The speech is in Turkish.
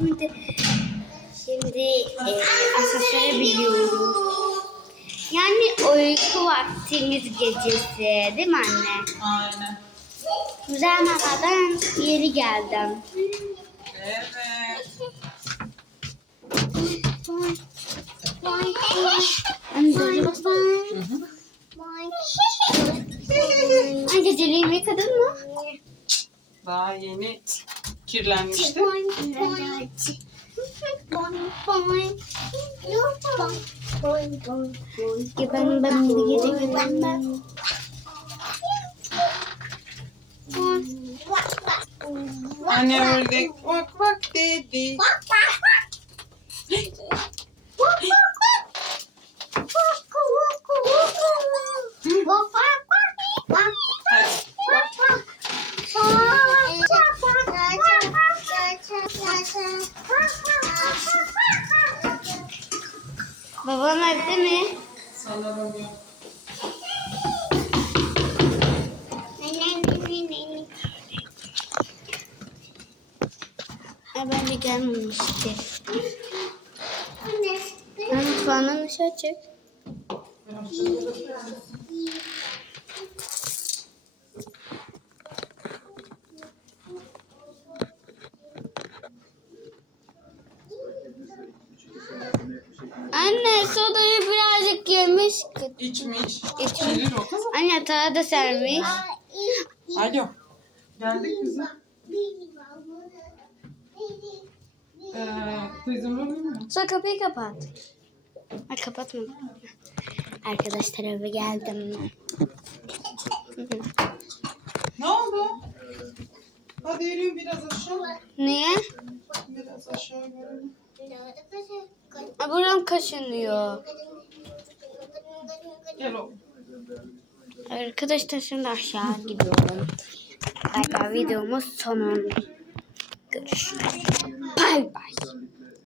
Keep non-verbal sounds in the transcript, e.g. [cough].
Şimdi şimdi Aa, e, biliyorum. Ayı. Yani uyku vaktimiz gecesi değil mi anne? Aynen. Güzel mama ben yeri geldim. Evet. Ay geceliğimi yıkadın mı? Daha yeni kirlenmişti. Bay, bay. I never think quack quack baby. Baba nerede mi? Sallamam ya. Ben de gelmemiştim. Anne. Anne, fanını aç. Thank you. Anne sodayı birazcık yemiş. İçmiş. İçmiş. Anne tarla da sermiş. İlim Alo. Geldik kızım. Ee, Sonra kapıyı kapat. Ay kapatma. Arkadaşlar eve geldim. [laughs] ne oldu? Hadi yürüyün biraz aşağı. Niye? Biraz aşağı görelim. Ne Buram kaşınıyor. Hello. Arkadaşlar şimdi aşağı gidiyorum. Arkadaşlar [laughs] like videomuz sonu. Görüşürüz. Bye bye. bye.